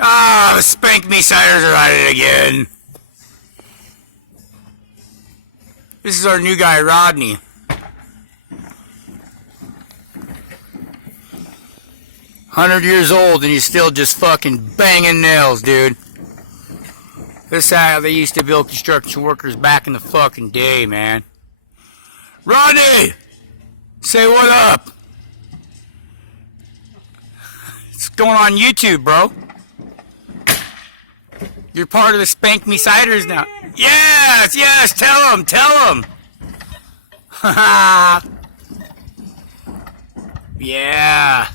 Ah, the Spank Me Ciders are at it again. This is our new guy, Rodney. $100 old and he's still just fucking banging nails, dude. This is how they used to build construction workers back in the fucking day, man. Rodney! Say what up? It's going on YouTube, bro. You're part of the Spank Me Ciders now. Yes, yes, tell him, tell him. Haha. Yeah.